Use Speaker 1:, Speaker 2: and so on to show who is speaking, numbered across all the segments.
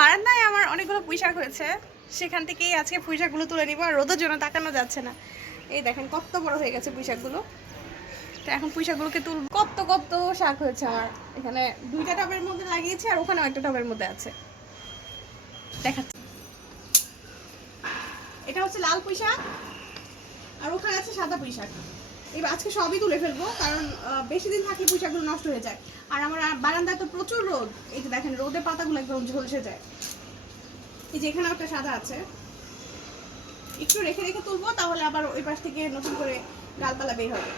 Speaker 1: বারান্দায় আমার অনেকগুলো পুঁইশাক হয়েছে। সেখান থেকেই আজকে পুঁইশাকগুলো তুলে নিব, আর রোদের জন্য তাকানো যাচ্ছে না। এই দেখেন কত বড় হয়ে গেছে পুঁইশাকগুলো। তো এখন পুঁইশাকগুলোকে তুল কত কত শাক হয়েছে আমার। এখানে দুইটা টবের মধ্যে লাগিয়েছি, আর ওখানেও একটা টবের মধ্যে আছে। দেখাচ্ছি। এটা হচ্ছে লাল পুঁইশাক, আর ওখানে আছে সাদা পুঁইশাক। এবার আজকে সবই তুলে ফেলব, কারণ বেশি দিন থাকলে পুঁইশাকগুলো নষ্ট হয়ে যায়। আর আমার বারান্দায় তো প্রচুর রোদ। এই যে দেখেন, রোদে পাতাগুলো একদম ঝলসে যায়। এই যে এখানে একটা সাদা আছে। একটু রেখে রেখে তুলবো, তাহলে আবার ওই পাশ থেকে নতুন করে গালপালা বের হবে।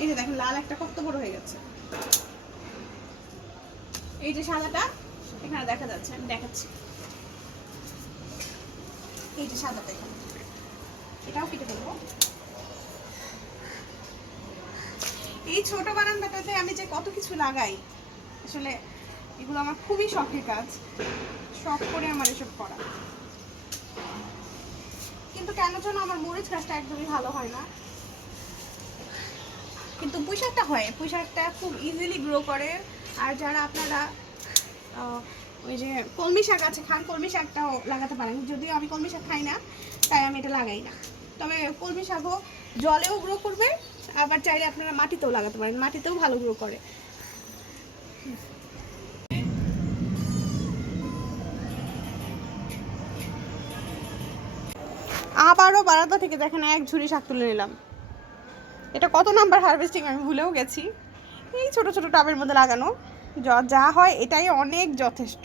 Speaker 1: এই যে দেখেন, লাল একটা কত বড় হয়ে গেছে। এই যে সাদাটা, এখানে দেখা যাচ্ছে, আমি দেখাচ্ছি। এই যে সাদাটা এখানে। এটাও কেটে দেবো এই ছোট বারান্দাটাতে আমি যে কত কিছু লাগাই, আসলে এগুলো আমার খুবই শখের কাজ। শখ করে আমার এসব করা। কিন্তু কেন যেন আমার মরিচ গাছটা একদমই ভালো হয় না। কিন্তু পুঁইশাকটা হয়। পুঁইশাকটা খুব ইজিলি গ্রো করে। আর যারা আপনারা ওই যে কলমি শাক আছে, খান কলমি শাকটাও লাগাতে পারেন। যদিও আমি কলমি শাক খাই না, তাই আমি এটা লাগাই না। তবে কলমি শাকও জলেও গ্রো করবে, আবার চাইলে আপনারা মাটিতেও লাগাতে পারেন, মাটিতেও ভালো গ্রো করে। আবারও বারান্দা থেকে দেখেন এক ঝুড়ি শাক তুলে নিলাম। এটা কত নাম্বার হারভেস্টিং আমি ভুলেও গেছি। এই ছোট ছোট টাবের মধ্যে লাগানো যা হয় এটাই অনেক যথেষ্ট।